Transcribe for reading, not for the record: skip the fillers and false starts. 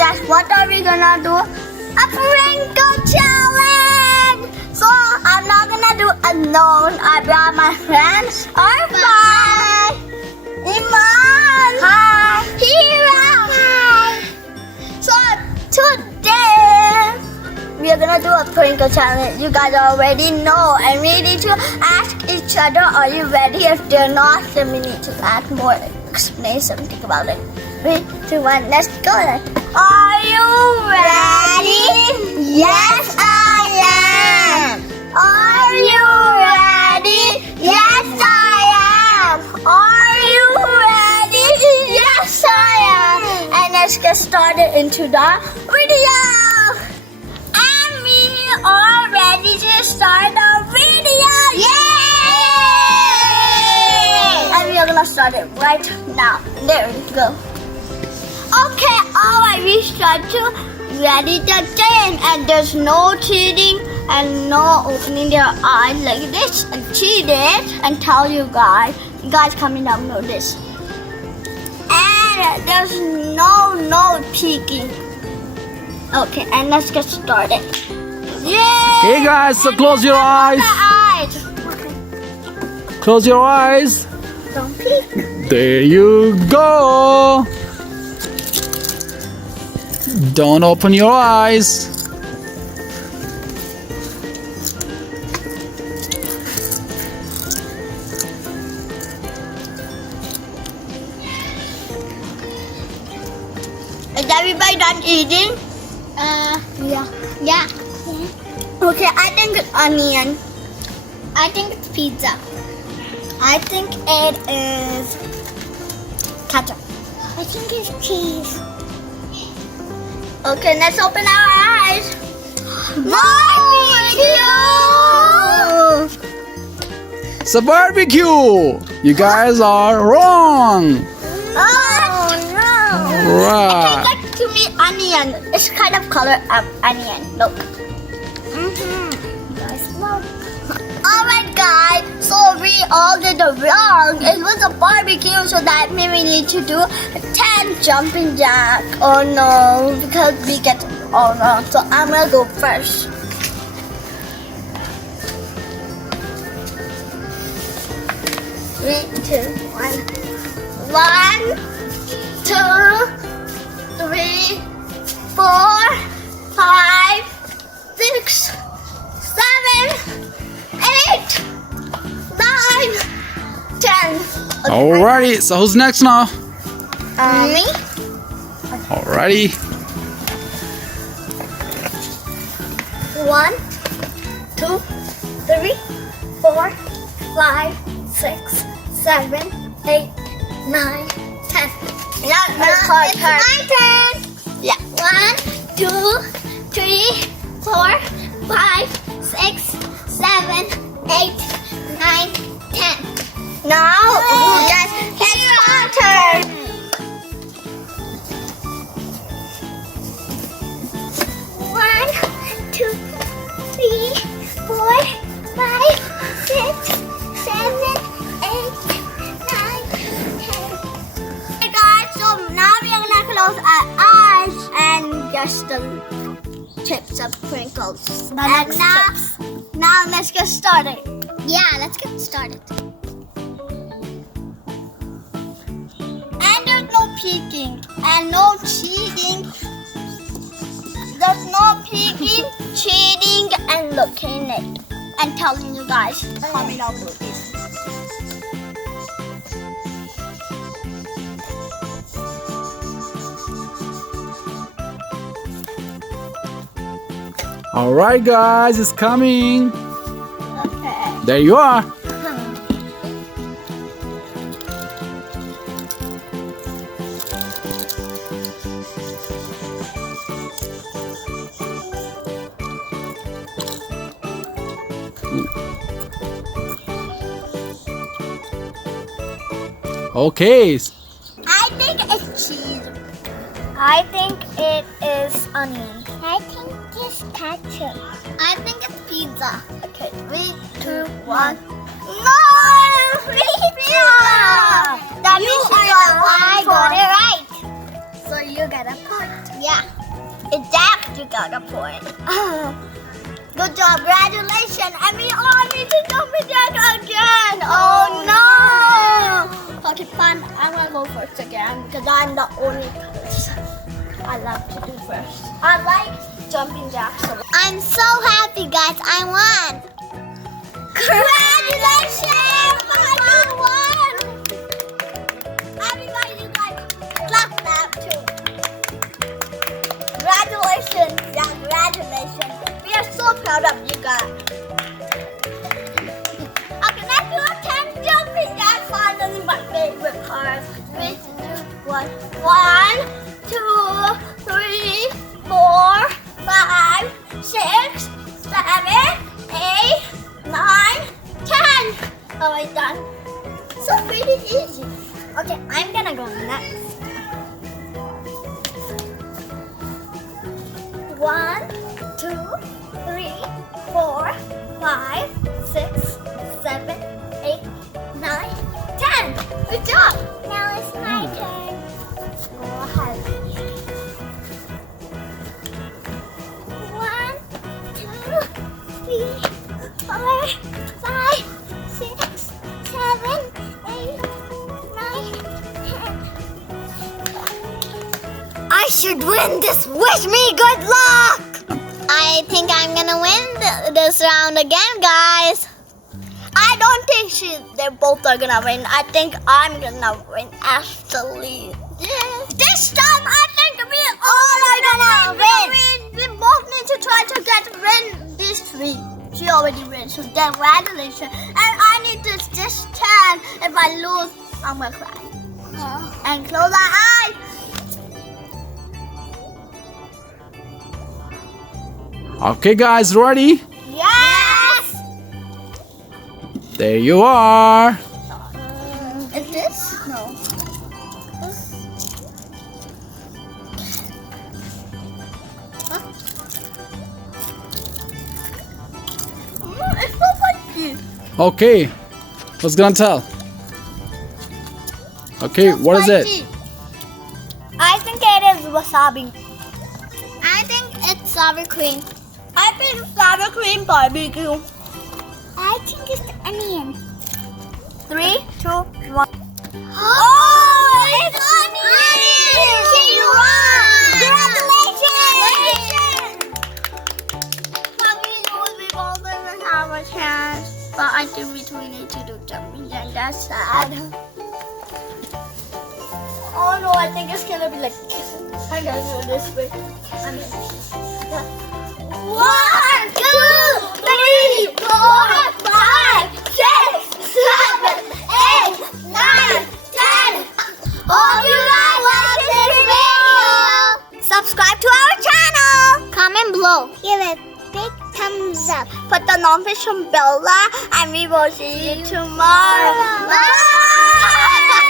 guys, what are we gonna do? A Pringle challenge! So, I'm not gonna do alone. I brought my friends. Bye! EMAN! Hi! Hira! Hi! So, today, we are gonna do a Pringle challenge. You guys already know. And we need to ask each other, are you ready? If they're not, then we need to add more explanation. Think about it. 3, 2, 1, let's go then. Are you ready? Yes, I am. Are you ready? Yes, I am. Are you ready? Yes, I am. And let's get started into the video. And we are ready to start the video. Yay! And we are gonna start it right now. There we go. Okay, alright, we start to ready the game, and there's no cheating and no opening their eyes like this and cheating and tell you guys coming down know this. And there's no peeking. Okay, and let's get started. Yay! Okay guys, so close your eyes. Okay. Close your eyes. Don't peek. There you go. Don't open your eyes. Is everybody done eating? Yeah. Okay, I think it's onion. I think it's pizza. I think it is ketchup. I think it's cheese. Okay, let's open our eyes. Barbecue! It's a barbecue. You guys are wrong. Oh no! Right. It tastes like to me onion. It's kind of color of onion. Look. Guys, look. Alright guys, so we all did it wrong. It was a barbecue, so that means we need to do a 10 jumping jack. Oh no, because we get it all wrong. So I'm gonna go first. Three, two, one. 1, 2, 3, 4, 5, 6, 7, 8, 9, 10. Okay. Alrighty, so who's next now? Me? Alrighty. 1, 2, 3, 4, 5, 6, 7, 8, 9, 10. Now it's my turn. Yeah. 1, 2, 3, 4, 5, 6, 7, 8, 9, 10. Now, guys, it's my turn. 1, 2, 3, 4, 5, 6, 7, 8, 9, 10. Hey guys, so now we are gonna close our eyes and just the chips of Pringles. Now let's get started. Yeah, let's get started. And there's no peeking and no cheating. There's no peeking, cheating, and looking it and telling you guys coming up with this. Alright guys, it's coming. Okay. There you are. Okay. I think it's cheese. I think it is onion. I think it's ketchup. I think it's pizza. Okay, 3, 2, 1. No! Pizza! That means I got it right. So you get a point. Yeah. Exact, you got a point. Good job, congratulations. And we all need to jump in jack again. Oh no. Okay, fine. I'm gonna go first again because I'm the only person I love to do first. I like jumping jacks. I'm so happy, guys. I won. Congratulations! You won. Everybody, you guys, clap that too. Congratulations, yeah, congratulations. We are so proud of you guys. Okay, let's do a 10 jumping jacks. Finally, my favorite part. 3, 2, 1. 1, 2, 3, 4, 5, 6, 7, 8, 9, 10. Oh, I done. So pretty easy. Okay, I'm gonna go next. 1, 2, 3, 4, 5, 6, 7, 8, 9, 10. Good job. Now it's my turn. Go ahead. 1, 2, 3, 4, 5, 6, 7, 8, 9, 10. I should win this. Wish me good luck. I think I'm gonna win this round again, guys. I don't think they both are gonna win. I think I'm gonna win actually. Yeah. This time I think we all are gonna win. We both need to try to win this 3. She already win, so congratulations. And I need this 10. If I lose, I'm gonna cry. And close our eyes. Okay, guys, ready? Yes! There you are. Is this? No. Huh? It's so funny. Okay, what's gonna tell? Okay, what is it? I think it is wasabi. I think it's sour cream. I think sour cream barbecue. I think it's onion. 3, 2, 1. Oh, it's onion! You won! Congratulations! But we know we both didn't have a chance. But I think we need to do jumping and that's sad. Oh no, I think it's gonna be like I'm gonna go this way. 1, 2, 3, 4, 5, 6, 7, 8, 9, 10. Hope you guys like this video. Subscribe to our channel. Comment below. Give it a big thumbs up. Put the notification bell on, and we will see you tomorrow. Bye.